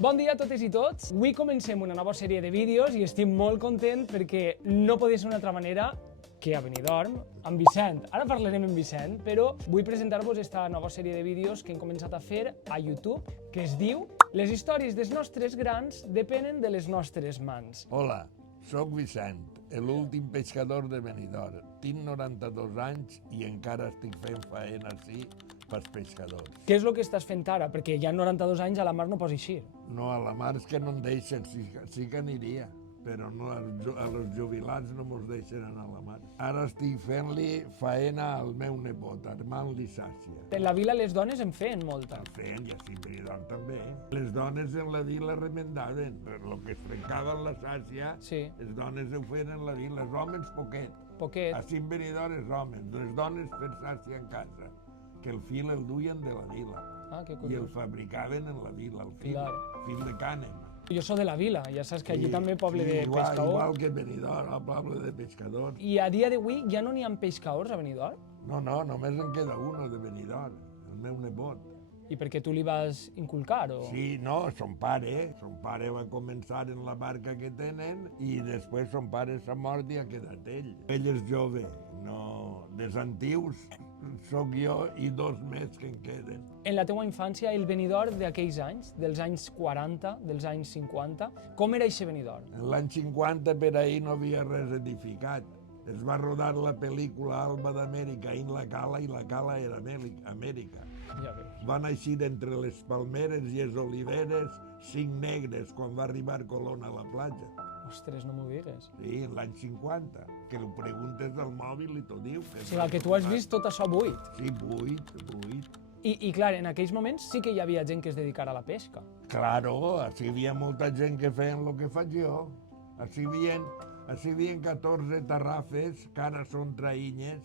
Bon dia a totes i tots. Avui comencem una nova sèrie de vídeos i estic molt content perquè no podia ser d'una altra manera que a Benidorm, amb Vicent. Ara parlarem amb Vicent, però vull presentar-vos esta nova sèrie de vídeos que hem començat a fer a YouTube, que es diu Les històries dels nostres grans depenen de les nostres mans. Hola, sóc Vicent, l'últim pescador de Benidorm. Tinc 92 anys i encara estic fent faena així pels pescadors. Què és el que estàs fent ara? Perquè ja 92 anys a la mar no pots eixir. No, a la mar és que no em deixen, sí que aniria, però no, a los jubilats no mos deixen anar a la mar. Ara estic fent-li faena al meu nebot, armant-li sàcia. En la vila les dones en feien molta. Feien, i així Benidorm també. Les dones en la vila remendaven, però el que es trencaven la sàcia, Sí. les dones ho feien en la vila, els homes poquet. Poquet. Així en Benidorm els homes, les dones fer sàcia en casa, que el fil el duien de la vila Ah, que i el curiós. fabricaven en la vila, el fil, Clar. fil de cànem. Jo sóc de la vila, ja saps que allí també poble de igual, pescadors. Igual que Benidorm, el poble de pescadors. I a dia d'avui ja no n'hi ha pescadors a Benidorm? No, només en queda uno de Benidorm, el meu nebot. I perquè tu li vas inculcar, o...? Sí, no, son pare va començar en la barca que tenen i després son pare s'ha mort i ha quedat ell. Ell és jove, no, dels antius sóc jo i dos més que en queden. En la teua infància, el Benidorm d'aquells anys, dels anys 40, dels anys 50, com era aquest Benidorm? En l'any 50 per ahir no havia res edificat. Es va rodar la pel·lícula Alba d'Amèrica in la cala i la cala era Amèrica. Ja veus. Van eixir entre les palmeres i les oliveres 5 negres quan va arribar Colón a la platja. Ostres, no m'ho digues. Sí, en l'any 50. Que ho preguntes al mòbil i t'ho diu. O sigui, el que tu has vist, tot això buit. Sí, buit. I clar, en aquells moments sí que hi havia gent que es dedicara a la pesca. Claro, així hi havia molta gent que feien el que faig jo. Així hi havia 14 tarrafes, que ara són traïnyes,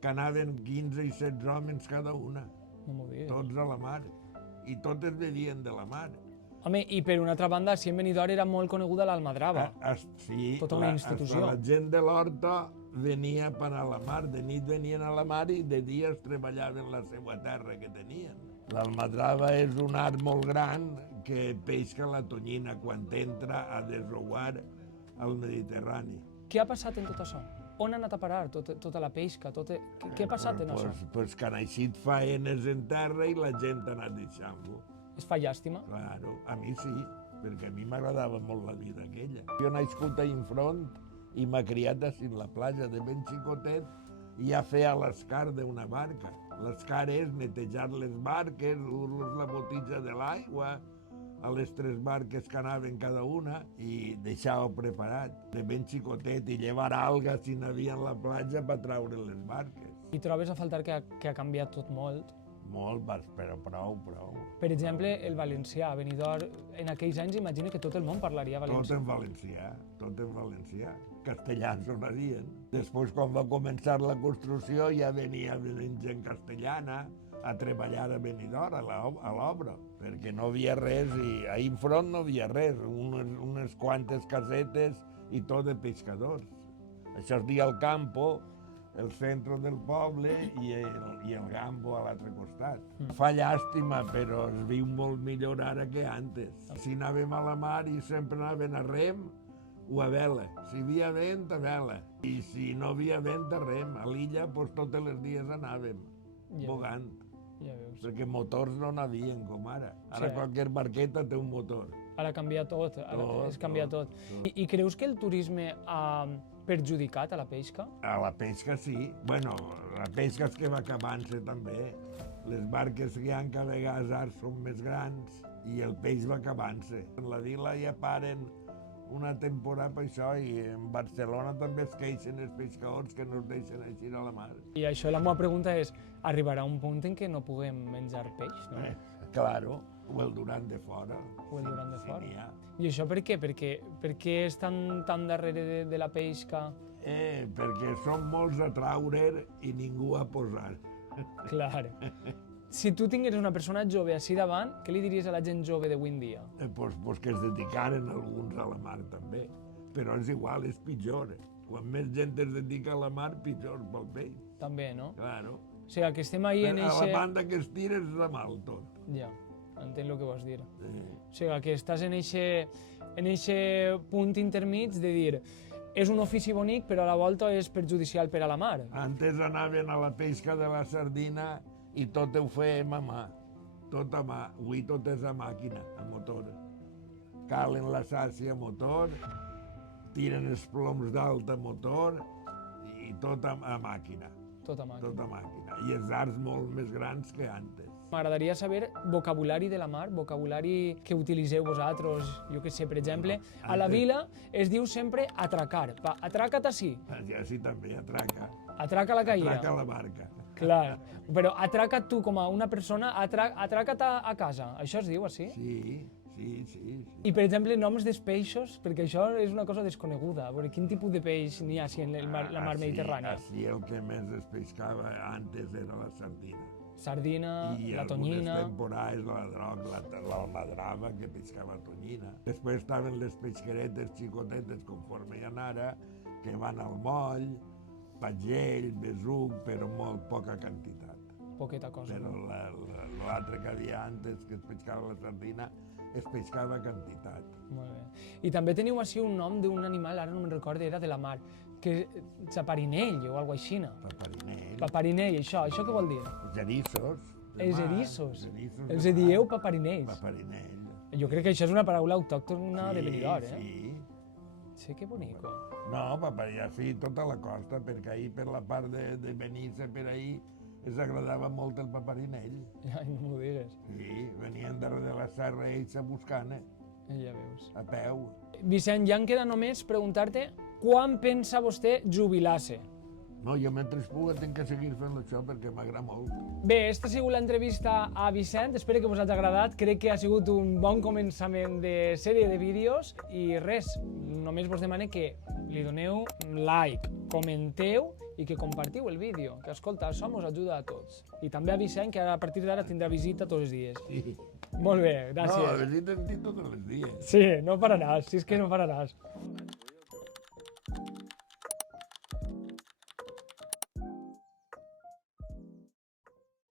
que anaven 15 i 16 homes cada una, No m'ho digues. tots a la mar. I totes venien de la mar. Home, i per una altra banda, si en Benidorm era molt coneguda l'Almadrava. Sí, Tota una institució. La gent de l'Horta venia per a la mar, de nit venien a la mar i de dia es treballaven la seva terra que tenien. L'almadrava és un art molt gran que pesca la tonyina quan entra a desrouar al Mediterrani. Què ha passat en tot això? On ha anat a parar tota la pesca? Què ha passat en això? Pues que han eixit faenes en terra i la gent ha anat deixant-lo. Es fa llàstima? Claro, a mi sí, perquè a mi m'agradava molt la vida aquella. Jo he nascut a Infront i m'ha criat així en la platja de ben xicotet i ja feia l'escar d'una barca. L'escar és netejar les barques, dur-los la botija de l'aigua a les 3 barques que anaven cada una i deixar-ho preparat de ben xicotet i llevar algues si n'havia a la platja per traure les barques. I trobes a faltar que ha canviat tot molt? Molt, però prou. Per exemple, el valencià, a Benidorm, en aquells anys imagina que tot el món parlaria valencià. Tot en valencià. Castellans sonarien. Després, quan va començar la construcció, ja venia gent castellana a treballar a Benidorm, a l'obra, perquè no havia res, i a Infront no havia res, unes quantes casetes i tot de pescadors. Això es diu el campo, el centre del poble i el gambo a l'altre costat. Fa llàstima, però es viu molt millor ara que antes. Si anàvem a la mar i sempre anaven a rem o a vela. Si hi havia vent, a vela. I si no havia vent, a rem. A l'illa, doncs, tots els dies anàvem, bogant. Ja veus. Perquè motors no n'havien com ara. Ara Sí. qualsevol barqueta té un motor. Ara canvia tot, es canvia tot. I creus que el turisme ha perjudicat a la pesca? A la pesca sí. Bueno, la pesca és que va acabant-se també. Les barques que hi ha cada vegades ara són més grans i el peix va acabant-se. En la vila ja paren una temporada per això i en Barcelona també es queixen els pescadors que no es deixen eixir a la mar. I això, la meva pregunta és, arribarà un punt en què no puguem menjar peix, no? Claro, o el duran de fora. O el duran de si fora. n'hi ha. I això per què? Per què estan tan darrere de la pesca? Perquè són molts a traure i ningú a posar. Clar. Si tu tingueres una persona jove així davant, què li diries a la gent jove d'avui en dia? Pues que es dedicaren alguns a la mar també. Però és igual, és pitjor. Quan més gent es dedica a la mar, pitjor pel peix. També, no? Claro. O sigui, que estem ahí en A eixe... la banda que es tira és de mal tot. Ja. entenc el que vols dir. Sí. O sigui, que estàs en eixe punt intermig de dir és un ofici bonic, però a la volta és perjudicial per a la mar. Antes anaven a la pesca de la sardina i tot ho fèiem a mà, tot a mà. Avui tot és a màquina, a motor. Calen la sàcia a motor, tiren els ploms d'alta a motor i tot a màquina, Tot a màquina. tot a màquina. I els arts molt més grans que antes. M'agradaria saber vocabulari de la mar, vocabulari que utiliseu vosaltres, jo que sé, per exemple, a la vila es diu sempre atracar. Va, atraca't ací, Ja sí també, atraca. atraca la caïra. Atraca la barca. Clar, però atraca't tu com a una persona, atraca't a casa, això es diu així? Sí. I, per exemple, noms dels peixos, perquè això és una cosa desconeguda. A veure, quin tipus de peix n'hi ha així en la mar Mediterrània? Així el que més es pescava antes era la sardina. Sardina, I la algunes tonyina... temporades l'almadrava que pescava tonyina. Després estaven les pesqueretes xicotetes, conforme hi ha ara, que van al moll, pagell, besuc, però molt poca quantitat. Poqueta cosa. Però l'altre que havia antes, que es pescava la sardina, es pescava quantitat. Molt bé. I també teniu així un nom d'un animal, ara no me'n recordo, era de la mar, que Chaparinell o alguna així. Paparinell. Paparinell, això què vol dir? Els erissos. de Els mar, erissos. de Els mar. dieu paparinells. Paparinell. Jo crec que això és una paraula autòctona de Benidorm, eh? Sí. Sí, que bonico. No, paparia, sí, tota la costa, perquè ahir per la part de Benissa, per ahir, els agradava molt el paparinell. Ai, no m'ho digues. Sí, venien darrere de la serra ells a buscar-ne, Ja veus. a peu. Vicent, ja em queda només preguntar-te quan pensa vostè jubilar-se? No, jo mentre puga tinc que seguir fent això perquè m'agrada molt. Bé, esta ha sigut l'entrevista a Vicent, espero que us hagi agradat, crec que ha sigut un bon començament de sèrie de vídeos i res, només vos demane que li doneu like, comenteu i que compartiu el vídeo, que escolta, això mos ajuda a tots. I també a Vicent, que ara, a partir d'ara tindrà visita tots els dies. Sí. Molt bé, gràcies. No, a visita en tinc tots els dies. Sí, no pararàs, si és que no pararàs.